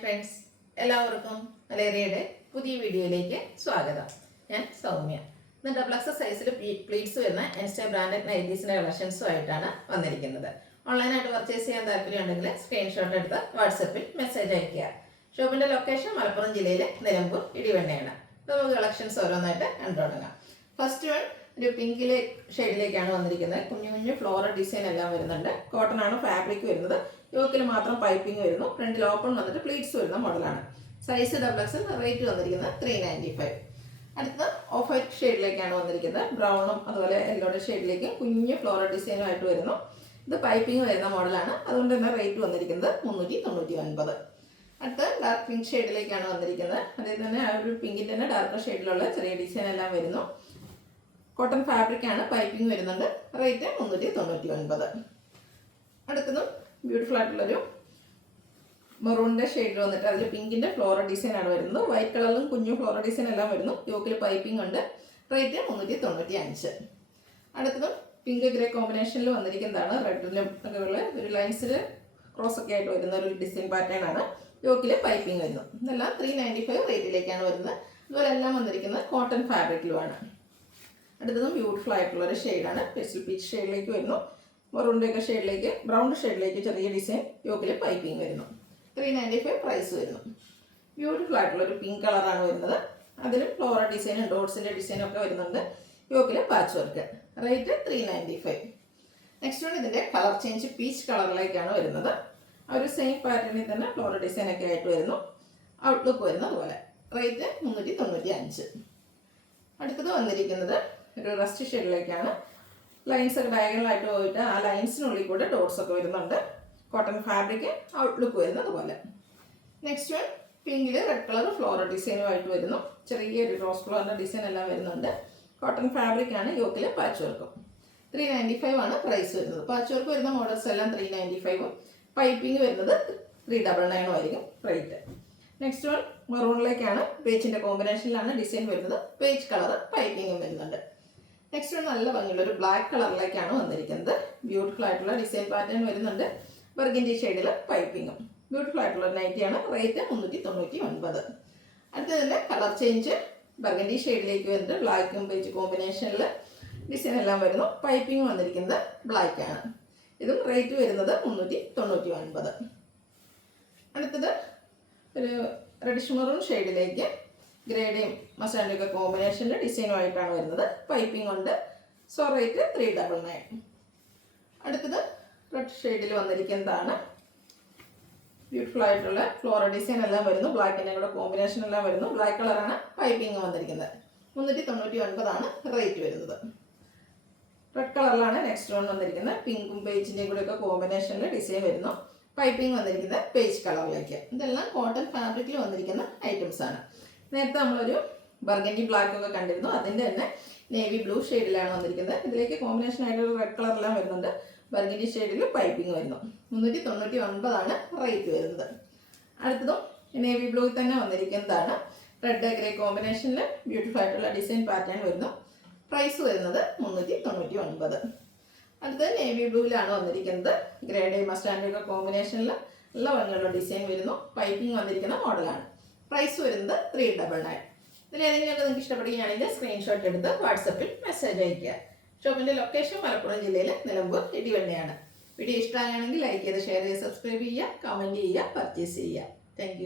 Friends, എല്ലാവർക്കും മലേറിയയുടെ പുതിയ വീഡിയോയിലേക്ക് സ്വാഗതം. ഞാൻ സൗമ്യ. ഇന്ന് ഡബിൾ എക്സ് സൈസിൽ പ്ലീറ്റ്സ് വരുന്ന ഇൻസ്റ്റാ ബ്രാൻഡഡ് നൈറ്റീസിൻ്റെ കളക്ഷൻസും ആയിട്ടാണ് വന്നിരിക്കുന്നത്. ഓൺലൈനായിട്ട് പർച്ചേസ് ചെയ്യാൻ താല്പര്യമുണ്ടെങ്കിൽ സ്ക്രീൻഷോട്ട് എടുത്ത് വാട്സപ്പിൽ മെസ്സേജ് അയയ്ക്കുക. ഷോപ്പിൻ്റെ ലൊക്കേഷൻ മലപ്പുറം ജില്ലയിലെ നിലമ്പൂർ ഇടിവണ്ണയാണ്. നമുക്ക് കളക്ഷൻസ് ഓരോന്നായിട്ട് കണ്ടു തുടങ്ങാം. ഫസ്റ്റ് വൺ ഒരു പിങ്കിലെ ഷെയ്ഡിലേക്കാണ് വന്നിരിക്കുന്നത്. കുഞ്ഞു കുഞ്ഞു ഫ്ലോറൽ ഡിസൈൻ എല്ലാം വരുന്നുണ്ട്. കോട്ടൺ ആണ് ഫാബ്രിക് വരുന്നത്. യോക്കിൽ മാത്രം പൈപ്പിംഗ് വരുന്നു. ഫ്രണ്ടിൽ ഓപ്പൺ വന്നിട്ട് പ്ലീറ്റ്സ് വരുന്ന മോഡലാണ്. Size double XL. റേറ്റ് വന്നിരിക്കുന്നത് 395. അടുത്ത ഓഫ് വൈറ്റ് ഷെയ്ഡിലേക്കാണ് വന്നിരിക്കുന്നത്. ബ്രൗണും അതുപോലെ യെല്ലോയുടെ ഷെയ്ഡിലേക്ക് കുഞ്ഞു ഫ്ലോറൽ ഡിസൈനുമായിട്ട് വരുന്നു. ഇത് പൈപ്പിംഗ് വരുന്ന മോഡലാണ്. അതുകൊണ്ട് തന്നെ റേറ്റ് വന്നിരിക്കുന്നത് 399. അടുത്ത ഡാർക്ക് പിങ്ക് ഷെയ്ഡിലേക്കാണ് വന്നിരിക്കുന്നത്. അതിൽ തന്നെ ആ ഒരു പിങ്കിൻ്റെ തന്നെ ഡാർക്ക് ഷെയ്ഡിലുള്ള ചെറിയ ഡിസൈൻ എല്ലാം വരുന്നു. കോട്ടൺ ഫാബ്രിക് ആണ്, പൈപ്പിംഗ് വരുന്നുണ്ട്. റേറ്റ് 399. അടുത്തതും ബ്യൂട്ടിഫുൾ ആയിട്ടുള്ളൊരു മെറൂണിൻ്റെ ഷെയ്ഡിൽ വന്നിട്ട് അതിൽ പിങ്കിൻ്റെ ഫ്ലോറൽ ഡിസൈൻ ആണ് വരുന്നത്. വൈറ്റ് കളറിലും കുഞ്ഞു ഫ്ലോറൽ ഡിസൈൻ എല്ലാം വരുന്നു. യോക്കിൽ പൈപ്പിംഗ് ഉണ്ട്. റേറ്റ് 395. അടുത്തതും പിങ്ക് ഗ്രേ കോമ്പിനേഷനിൽ വന്നിരിക്കുന്നതാണ്. റെഡിലും ഒക്കെ ഉള്ള ഒരു ലൈൻസിൽ ക്രോസ് ഒക്കെ ആയിട്ട് വരുന്ന ഒരു ഡിസൈൻ പാറ്റേൺ ആണ്. യോക്കിൽ പൈപ്പിംഗ് വരുന്നു. ഇതെല്ലാം 395 റേറ്റിലേക്കാണ് വരുന്നത്. അതുപോലെ എല്ലാം വന്നിരിക്കുന്നത് കോട്ടൺ ഫാബ്രിക്കിലുമാണ്. അടുത്തതും ബ്യൂട്ടിഫുൾ ആയിട്ടുള്ളൊരു ഷെയ്ഡാണ്. പെസ്റ്റൽ പീച്ച് ഷെയ്ഡിലേക്ക് വരുന്നു. മെറൂണിൻ്റെയൊക്കെ ഷെയ്ഡിലേക്ക് ബ്രൗൺ ഷെയ്ഡിലേക്ക് ചെറിയ ഡിസൈൻ. യോക്കിൽ പൈപ്പിംഗ് വരുന്നു. 395 പ്രൈസ് വരുന്നു. ബ്യൂട്ടിഫുൾ ആയിട്ടുള്ളൊരു പിങ്ക് കളറാണ് വരുന്നത്. അതിലും ഫ്ലോറൽ ഡിസൈനും ഡോട്ട്സിൻ്റെ ഡിസൈനും ഒക്കെ വരുന്നുണ്ട്. യോക്കിൽ patch work. Rate 395. Next one ഇതിൻ്റെ കളർ ചേഞ്ച് പീച്ച് കളറിലേക്കാണ് വരുന്നത്. ആ ഒരു സെയിം പാറ്റേണിൽ തന്നെ ഫ്ലോറൽ ഡിസൈനൊക്കെ ആയിട്ട് വരുന്നു. ഔട്ട്ലുക്ക് വരുന്നത് പോലെ. റേറ്റ് 395. അടുത്തത് വന്നിരിക്കുന്നത് ഒരു റസ്റ്റ് ഷെയ്ഡിലേക്കാണ്. ലൈൻസ് ഒക്കെ ഡയഗണലായിട്ട് പോയിട്ട് ആ ലൈൻസിനുള്ളിൽ കൂടെ ഡോട്ട്സ് ഒക്കെ വരുന്നുണ്ട്. Cotton fabric. ഔട്ട്ലുക്ക് വരുന്നത് പോലെ. നെക്സ്റ്റ് വൺ പിങ്കിൽ റെഡ് കളർ ഫ്ലോറൽ ഡിസൈനുമായിട്ട് വരുന്നു. ചെറിയൊരു റോസ് ഫ്ലോറിൻ്റെ ഡിസൈൻ എല്ലാം വരുന്നുണ്ട്. കോട്ടൺ ഫാബ്രിക് ആണ്. യോക്കിൽ പാച്ച് വർക്കും. 395 ആണ് പ്രൈസ് വരുന്നത്. പാച്ച് വർക്ക് വരുന്ന മോഡൽസ് എല്ലാം 395. പൈപ്പിംഗ് വരുന്നത് 399 ആയിരിക്കും റേറ്റ്. നെക്സ്റ്റ് വൺ മെറൂണിലേക്കാണ്. പേജിൻ്റെ കോമ്പിനേഷനിലാണ് ഡിസൈൻ വരുന്നത്. പേജ് കളർ പൈപ്പിങ്ങും വരുന്നുണ്ട്. നെക്സ്റ്റ് വൺ നല്ല ഭംഗിയുള്ള ഒരു ബ്ലാക്ക് കളറിലേക്കാണ് വന്നിരിക്കുന്നത്. ബ്യൂട്ടിഫുൾ ആയിട്ടുള്ള ഡിസൈൻ പാറ്റേൺ വരുന്നുണ്ട്. ബർഗൻഡി ഷെയ്ഡിൽ പൈപ്പിങ്ങും. ബ്യൂട്ടിഫുൾ ആയിട്ടുള്ള നൈറ്റിയാണ്. റേറ്റ് 399. അടുത്തതിൻ്റെ കളർ ചേഞ്ച് ബർഗൻഡി ഷെയ്ഡിലേക്ക് വരുന്നുണ്ട്. ബ്ലാക്കും പേജ് കോമ്പിനേഷനിൽ ഡിസൈൻ എല്ലാം വരുന്നു. പൈപ്പിംഗ് വന്നിരിക്കുന്നത് ബ്ലാക്ക് ആണ്. ഇതും റേറ്റ് വരുന്നത് 399. അടുത്തത് ഒരു റെഡിഷ് മെറൂൺ ഷെയ്ഡിലേക്ക് ഗ്രേഡയും മസ്റ്റാൻഡും ഒക്കെ കോമ്പിനേഷനിൽ ഡിസൈനുമായിട്ടാണ് വരുന്നത്. പൈപ്പിംഗ് ഉണ്ട്. So rate 399. അടുത്തത് റെഡ് ഷെയ്ഡിൽ വന്നിരിക്കുന്നതാണ്. ബ്യൂട്ടിഫുൾ ആയിട്ടുള്ള ഫ്ലോറൽ ഡിസൈൻ എല്ലാം വരുന്നു. ബ്ലാക്കിൻ്റെ കൂടെ കോമ്പിനേഷൻ എല്ലാം വരുന്നു. ബ്ലാക്ക് കളറാണ് പൈപ്പിംഗ് വന്നിരിക്കുന്നത്. 399 ആണ് റേറ്റ് വരുന്നത്. റെഡ് കളറിലാണ് നെക്സ്റ്റ് വൺ വന്നിരിക്കുന്നത്. പിങ്കും പേജിൻ്റെയും കൂടെ ഒക്കെ കോമ്പിനേഷനിൽ ഡിസൈൻ വരുന്നു. പൈപ്പിംഗ് വന്നിരിക്കുന്നത് പേജ് കളറിലേക്ക്. ഇതെല്ലാം കോട്ടൺ ഫാബ്രിക്കിൽ വന്നിരിക്കുന്ന ഐറ്റംസ് ആണ്. നേരത്തെ നമ്മളൊരു ബർഗൻഡി ബ്ലാക്ക് ഒക്കെ കണ്ടിരുന്നു. അതിൻ്റെ തന്നെ നേവി ബ്ലൂ ഷെയ്ഡിലാണ് വന്നിരിക്കുന്നത്. ഇതിലേക്ക് കോമ്പിനേഷൻ ആയിട്ട് റെഡ് കളറെല്ലാം വരുന്നുണ്ട്. ബർഗൻഡി ഷെയ്ഡിൽ പൈപ്പിംഗ് വരുന്നു. 399 ആണ് റേറ്റ് വരുന്നത്. അടുത്തതും നേവി ബ്ലൂയിൽ തന്നെ വന്നിരിക്കുന്നതാണ്. റെഡ് ഗ്രേ കോമ്പിനേഷനിൽ ബ്യൂട്ടിഫുൾ ആയിട്ടുള്ള ഡിസൈൻ പാറ്റേൺ വരുന്നു. പ്രൈസ് വരുന്നത് 399. അടുത്തത് നേവി ബ്ലൂവിലാണ് വന്നിരിക്കുന്നത്. ഗ്രേഡേ മസ്റ്റാൻഡ് ഒക്കെ കോമ്പിനേഷനിൽ നല്ല ഭംഗിയുള്ള ഡിസൈൻ വരുന്നു. പൈപ്പിംഗ് വന്നിരിക്കുന്ന മോഡലാണ്. പ്രൈസ് വരുന്നത് 399. ഇതിലേതെങ്കിലുമൊക്കെ നിങ്ങൾക്ക് ഇഷ്ടപ്പെടുകയാണെങ്കിൽ സ്ക്രീൻഷോട്ട് എടുത്ത് വാട്സപ്പിൽ മെസ്സേജ് അയയ്ക്കുക. ഷോപ്പിൻ്റെ ലൊക്കേഷൻ മലപ്പുറം ജില്ലയിൽ നിലമ്പൂർ ഇടിവണ്ണയാണ്. വീഡിയോ ഇഷ്ടമാണെങ്കിൽ ലൈക്ക് ചെയ്ത് ഷെയർ ചെയ്ത് സബ്സ്ക്രൈബ് ചെയ്യുക, കമൻറ്റ് ചെയ്യുക, പർച്ചേസ് ചെയ്യുക. താങ്ക്